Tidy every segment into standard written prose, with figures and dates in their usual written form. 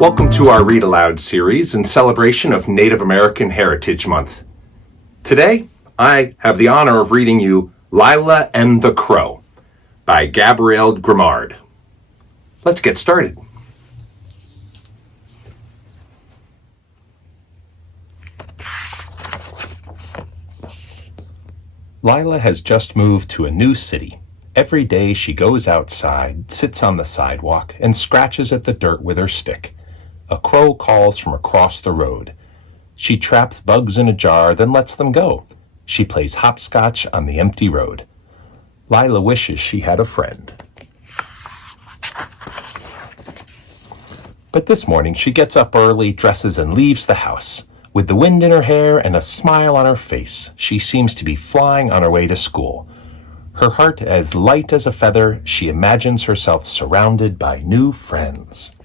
Welcome to our Read Aloud series in celebration of Native American Heritage Month. Today, I have the honor of reading you Lila and the Crow by Gabrielle Grimard. Let's get started. Lila has just moved to a new city. Every day she goes outside, sits on the sidewalk, and scratches at the dirt with her stick. A crow calls from across the road. She traps bugs in a jar, then lets them go. She plays hopscotch on the empty road. Lila wishes she had a friend. But this morning she gets up early, dresses, and leaves the house. With the wind in her hair and a smile on her face, she seems to be flying on her way to school. Her heart as light as a feather, she imagines herself surrounded by new friends.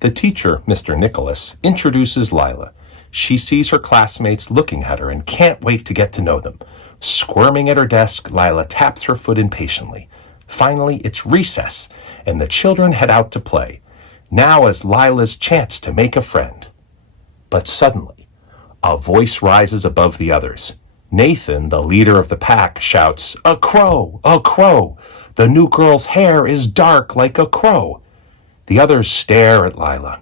The teacher, Mr. Nicholas, introduces Lila. She sees her classmates looking at her and can't wait to get to know them. Squirming at her desk, Lila taps her foot impatiently. Finally, it's recess, and the children head out to play. Now is Lila's chance to make a friend. But suddenly, a voice rises above the others. Nathan, the leader of the pack, shouts, "A crow! A crow! The new girl's hair is dark like a crow!" The others stare at Lila.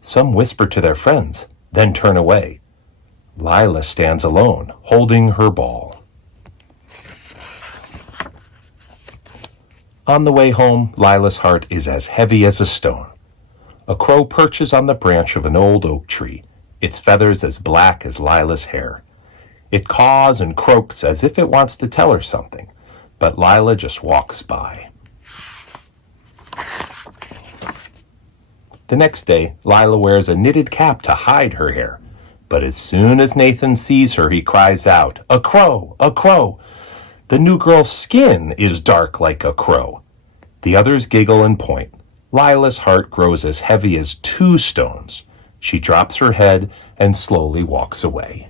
Some whisper to their friends, then turn away. Lila stands alone, holding her ball. On the way home, Lila's heart is as heavy as a stone. A crow perches on the branch of an old oak tree, its feathers as black as Lila's hair. It caws and croaks as if it wants to tell her something, but Lila just walks by. The next day, Lila wears a knitted cap to hide her hair, but as soon as Nathan sees her, he cries out, "A crow! A crow! The new girl's skin is dark like a crow." The others giggle and point. Lila's heart grows as heavy as 2 stones. She drops her head and slowly walks away.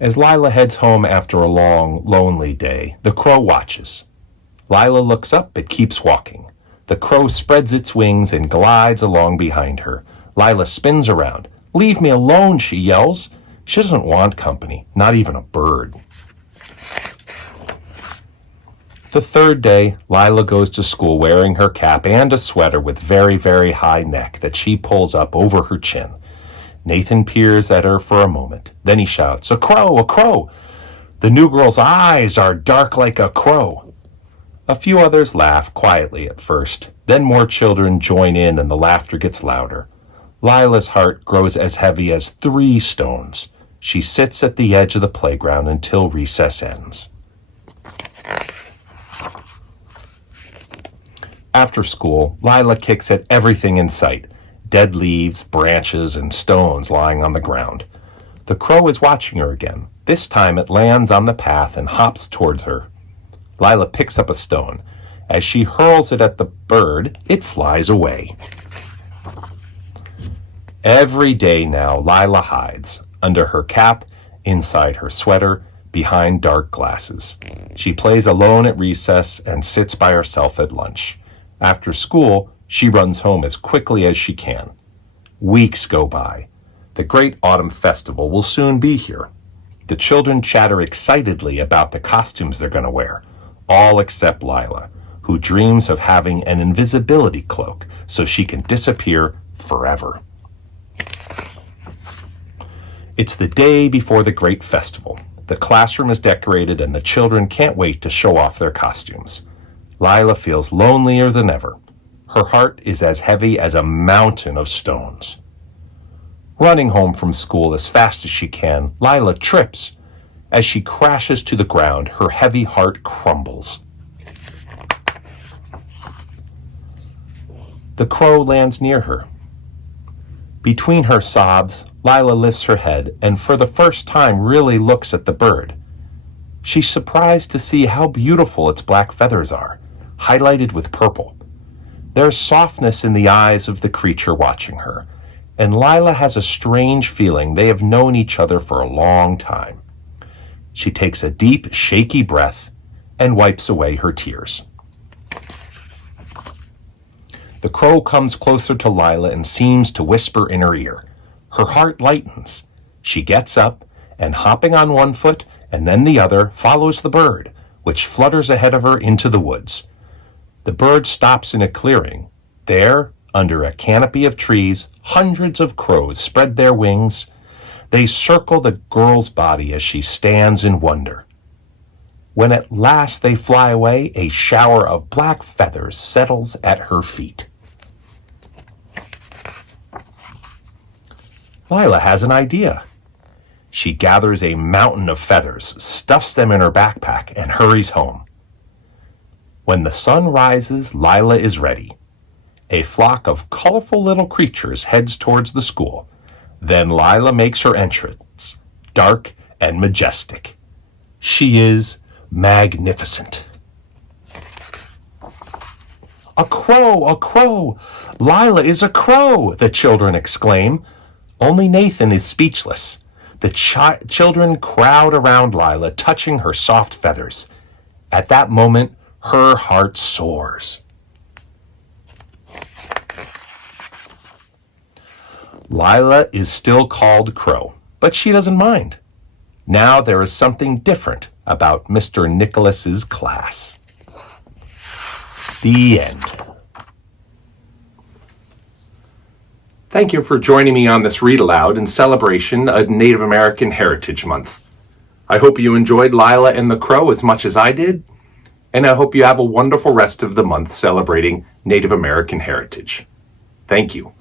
As Lila heads home after a long, lonely day, the crow watches. Lila looks up but keeps walking. The crow spreads its wings and glides along behind her. Lila spins around. "Leave me alone," she yells. She doesn't want company, not even a bird. The third day, Lila goes to school wearing her cap and a sweater with very, very high neck that she pulls up over her chin. Nathan peers at her for a moment. Then he shouts, "A crow! A crow! The new girl's eyes are dark like a crow." A few others laugh quietly at first. Then more children join in and the laughter gets louder. Lila's heart grows as heavy as 3 stones. She sits at the edge of the playground until recess ends. After school, Lila kicks at everything in sight. Dead leaves, branches, and stones lying on the ground. The crow is watching her again. This time it lands on the path and hops towards her. Lila picks up a stone. As she hurls it at the bird, it flies away. Every day now, Lila hides, under her cap, inside her sweater, behind dark glasses. She plays alone at recess and sits by herself at lunch. After school, she runs home as quickly as she can. Weeks go by. The Great Autumn Festival will soon be here. The children chatter excitedly about the costumes they're going to wear, all except Lila, who dreams of having an invisibility cloak so she can disappear forever. It's the day before the great festival. The classroom is decorated and the children can't wait to show off their costumes. Lila feels lonelier than ever. Her heart is as heavy as a mountain of stones. Running home from school as fast as she can, Lila trips. As she crashes to the ground, her heavy heart crumbles. The crow lands near her. Between her sobs, Lila lifts her head and for the first time really looks at the bird. She's surprised to see how beautiful its black feathers are, highlighted with purple. There's softness in the eyes of the creature watching her, and Lila has a strange feeling they have known each other for a long time. She takes a deep, shaky breath and wipes away her tears. The crow comes closer to Lyla and seems to whisper in her ear. Her heart lightens. She gets up and, hopping on one foot and then the other, follows the bird, which flutters ahead of her into the woods. The bird stops in a clearing. There, under a canopy of trees, hundreds of crows spread their wings. They circle the girl's body as she stands in wonder. When at last they fly away, a shower of black feathers settles at her feet. Lyla has an idea. She gathers a mountain of feathers, stuffs them in her backpack, and hurries home. When the sun rises, Lyla is ready. A flock of colorful little creatures heads towards the school. Then Lyla makes her entrance, dark and majestic. She is magnificent. A crow! A crow! Lyla is a crow! The children exclaim. Only Nathan is speechless. The children crowd around Lyla, touching her soft feathers. At that moment, her heart soars. Lyla is still called Crow, but she doesn't mind. Now there is something different about Mr. Nicholas's class. The end. Thank you for joining me on this read aloud in celebration of Native American Heritage Month. I hope you enjoyed Lyla and the Crow as much as I did, and I hope you have a wonderful rest of the month celebrating Native American heritage. Thank you.